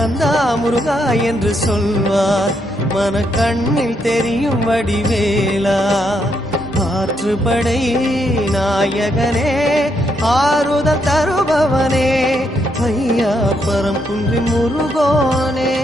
கந்தா முருகா என்று சொல்வார் மன கண்ணில் தெரியும் வடிவேலா. ஆற்றுப்படை நாயகனே ஆறுதல் தருபவனே ஐயா பரம் குன்றின் முருகோனே.